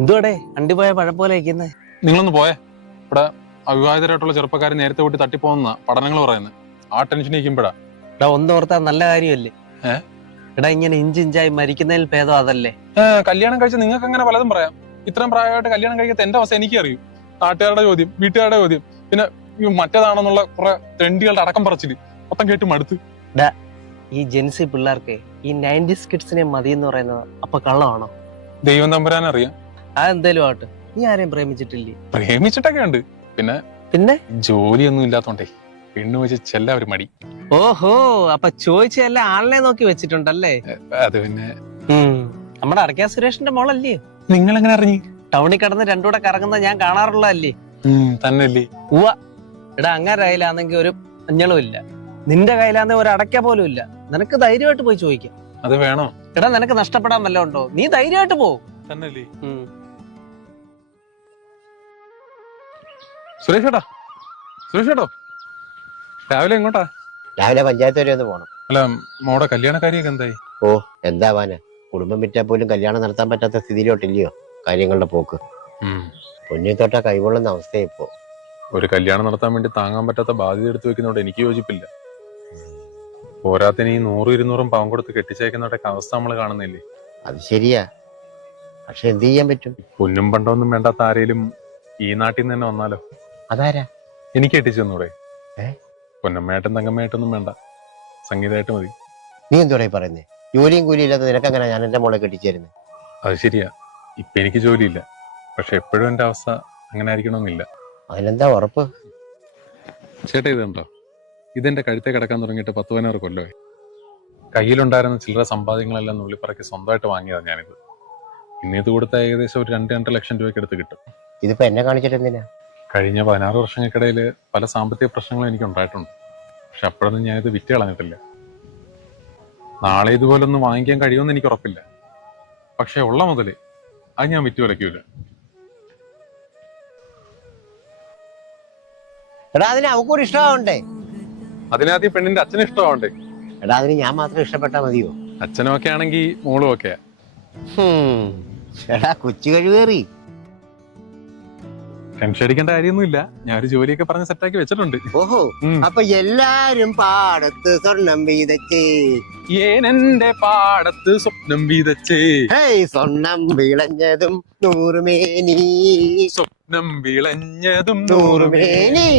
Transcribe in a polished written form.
എന്തുവാടേ അണ്ടിപോയ പഴപ്പോലെ ഇരിക്കുന്നേ? നിങ്ങളൊന്ന് പോയേ. ഇവിടെ അവിവാഹിതരായിട്ടുള്ള ചെറുപ്പക്കാർ നേരത്തെ കൂട്ടി തട്ടിപ്പോകുന്ന പഠനങ്ങൾ പറയുന്നത്. ആ ടെൻഷൻ ഇരിക്കുമ്പോഴാ. എടാ ഒന്നോർത്താ നല്ല കാര്യമല്ലേ? എടാ ഇങ്ങനെ ഇഞ്ചിഞ്ചായി മരിക്കുന്നതിൽ ഭേദം അതല്ലേ? കല്യാണം കഴിച്ച നിങ്ങൾക്ക് അങ്ങനെ പലതും പറയാം. ഇത്രയും പ്രായമായിട്ട് കല്യാണം കഴിക്കാത്ത എന്റെ അവസ്ഥ എനിക്കറിയൂ. നാട്ടുകാരുടെ ചോദ്യം, വീട്ടുകാരുടെ ചോദ്യം, പിന്നെ മറ്റേതാണെന്നുള്ള കുറെ തെണ്ടികളുടെ അടക്കം പറച്ചില് മൊത്തം കേട്ട് മടുത്ത്. ഈ ജെൻസി പിള്ളേർക്ക് ഈ 90s കിഡ്സിനെ മതി എന്ന് പറയുന്നത് അപ്പൊ കള്ളമാണോ? ദൈവം തമ്പുരാൻ അറിയാം. അതെന്തേലും ആട്ടെ, നീ ആരെയും പ്രേമിച്ചിട്ടില്ലേ? പ്രേമിച്ചിട്ടൊക്കെ ഉണ്ട്. പിന്നെ പിന്നെ ജോലിയൊന്നും ഇല്ലാത്തോണ്ടേ പെണ്ണു വെച്ച് ചെല്ലാ ഒരു മടി. ഓഹോ, അപ്പൊ ചോദിച്ചല്ല ആളിനെ നോക്കി വെച്ചിട്ടുണ്ടല്ലേ? അത് പിന്നെ നമ്മുടെ അടയ്ക്കാ സുരേഷിന്റെ മോളല്ലേ? നിങ്ങൾ എങ്ങനെ അറിഞ്ഞു? ടൗണിൽ കിടന്ന് രണ്ടൂടെ കറങ്ങുന്ന ഞാൻ കാണാറുള്ളതല്ലേ? തന്നെയല്ലേ? ഉവ്വ. എടാ അങ്ങനെ കയ്യിലാണെങ്കിൽ ഒരു മഞ്ഞളും ഇല്ല, നിന്റെ കയ്യിലാണെങ്കിൽ ഒരു അടയ്ക്ക പോലും ഇല്ല. നിനക്ക് ധൈര്യമായിട്ട് പോയി ചോദിക്കാം. അത് വേണോ? എടാ നിനക്ക് നഷ്ടപ്പെടാൻ വല്ലതും ഉണ്ടോ? നീ ധൈര്യമായിട്ട് പോ. തന്നെയല്ലേ? സുരേഷ് ചേട്ടാ, സുരേഷ് ചേട്ടോ, രാവിലെ എങ്ങോട്ടാ? രാവിലെ പഞ്ചായത്ത് വരെ ഒന്ന് പോണം. അല്ല, മോടെ കല്യാണക്കാരിയൊക്കെ എന്തായി? ഓ എന്താവാന്, കുടുംബം വിറ്റാൽ പോലും കല്യാണം നടത്താൻ പറ്റാത്ത സ്ഥിതിയിലോട്ടില്ലയോ കാര്യങ്ങളുടെ പോക്ക്. പൊന്നിൽ തൊട്ടാ കൈകൊള്ളുന്ന അവസ്ഥയാ ഇപ്പോ. ഒരു കല്യാണം നടത്താൻ വേണ്ടി താങ്ങാൻ പറ്റാത്ത ബാധ്യത എടുത്തു വെക്കുന്നോണ്ട് എനിക്ക് യോജിപ്പില്ല. പോരാത്തിന് ഈ 100-200 പവൻ കൊടുത്ത് കെട്ടിച്ചേക്കുന്നോടൊക്കെ അവസ്ഥ നമ്മൾ കാണുന്നില്ലേ? അത് ശരിയാ, പക്ഷെ എന്ത് ചെയ്യാൻ പറ്റും? പൊന്നും പണ്ടൊന്നും വേണ്ടാത്ത ആരേലും ഈ നാട്ടിൽ നിന്ന് തന്നെ വന്നാലോ? അതാരാ? എനിക്ക് കെട്ടിച്ചു തന്നൂടെ? പൊന്നമ്മയായിട്ടും തങ്കമ്മയായിട്ടൊന്നും വേണ്ട, സംഗീതമായിട്ട് മതി. നീ എന്തോടെ പറയുന്നേ? ജോലിയും കൂലിയും ഇല്ലാത്ത നിനക്കങ്ങനെ ഞാൻ എന്റെ മോളെ കെട്ടിച്ചേരുന്നേ? അത് ശരിയാ, ഇപ്പൊ എനിക്ക് ജോലിയില്ല, പക്ഷെ എപ്പോഴും എന്റെ അവസ്ഥ അങ്ങനെ ആയിരിക്കണമെന്നില്ല. അതിനെന്താ ഉറപ്പ്? ചേട്ടാ ഇത് കണ്ടോ, ഇതെന്റെ കഴുത്തെ കിടക്കാൻ തുടങ്ങിയിട്ട് 10-16 കൊല്ലമായി. കയ്യിലുണ്ടായിരുന്ന ചില്ലറ സമ്പാദ്യങ്ങളെല്ലാം നുള്ളിപ്പറക്കി സ്വന്തമായിട്ട് വാങ്ങിയതാണ് ഞാനിത്. ഇന്ന് ഇത് കൊടുത്ത ഏകദേശം ഒരു 2-2 ലക്ഷം രൂപയ്ക്ക് അടുത്ത് കിട്ടും. ഇതിപ്പോ എന്നെ കാണിച്ചിട്ട് എന്തിനാ? കഴിഞ്ഞ 16 വർഷങ്ങൾക്കിടയിൽ പല സാമ്പത്തിക പ്രശ്നങ്ങളും എനിക്ക് ഉണ്ടായിട്ടുണ്ട്. പക്ഷെ അപ്പോഴൊന്നും ഞാനിത് വിറ്റ് കളഞ്ഞിട്ടില്ല. നാളെ ഇതുപോലൊന്നും വാങ്ങിക്കാൻ കഴിയുമെന്ന് എനിക്ക് ഉറപ്പില്ല. പക്ഷെ ഉള്ള മുതല് അത് ഞാൻ വിറ്റ് വിലക്കൂല. എടാ അതിന് അവക്കൂടി ഇഷ്ടമാവണ്ടേ? അതിനാദ്യം പെണ്ണിന്റെ അച്ഛന് ഇഷ്ടമാവണ്ടേ? എടാ അതിന് ഞാൻ മാത്രം ഇഷ്ടപ്പെട്ടാ മതിയോ? അച്ഛനും ഒക്കെ ആണെങ്കിൽ മോളും ഒക്കെയാ. എടാ കൊച്ചു കഴിവേറി. ടെൻഷൻ അടിക്കേണ്ട കാര്യമൊന്നുമില്ല, ഞാൻ ഒരു ജോലിയൊക്കെ പറഞ്ഞ് സെറ്റാക്കി വെച്ചിട്ടുണ്ട്. ഓഹോ, അപ്പൊ എല്ലാരും പാടത്ത് സ്വർണം വീതച്ചേ, ഏനെന്റെ പാടത്ത് സ്വപ്നം വീതച്ചേ, സ്വർണം വിളഞ്ഞതും 100 മേനി, സ്വപ്നം വിളഞ്ഞതും 100 മേനി.